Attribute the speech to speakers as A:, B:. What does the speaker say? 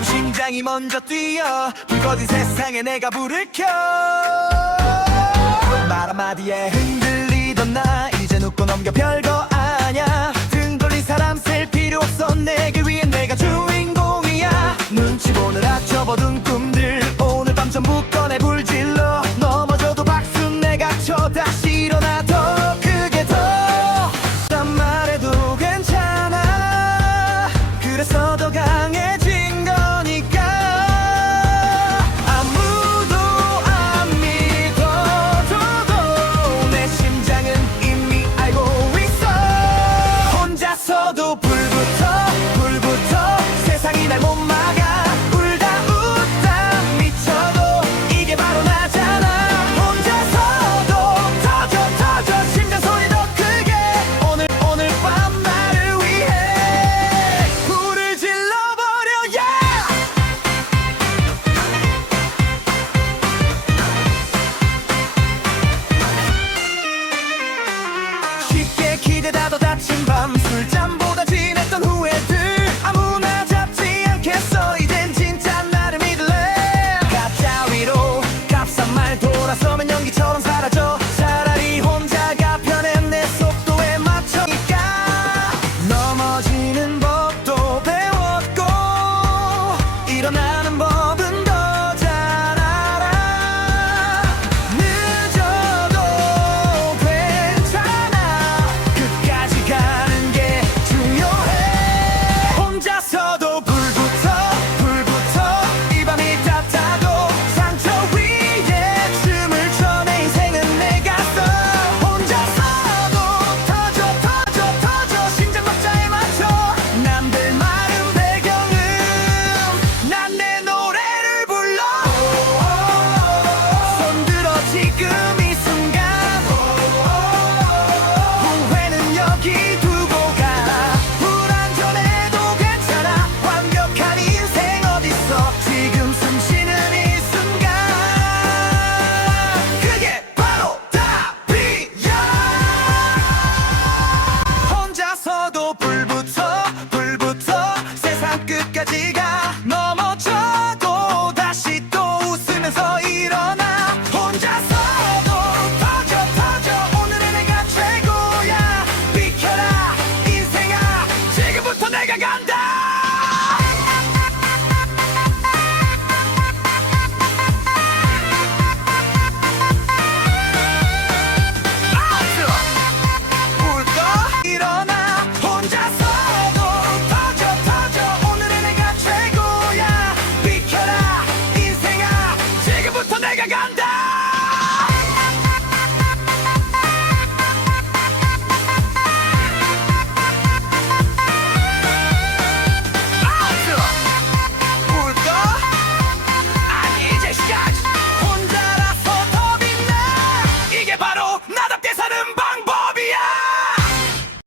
A: 밤 심장이 먼저 뛰어 불 꺼진 세상에 내가 불을 켜 말 한마디에 흔들리던 나 이제 웃고 넘겨 별거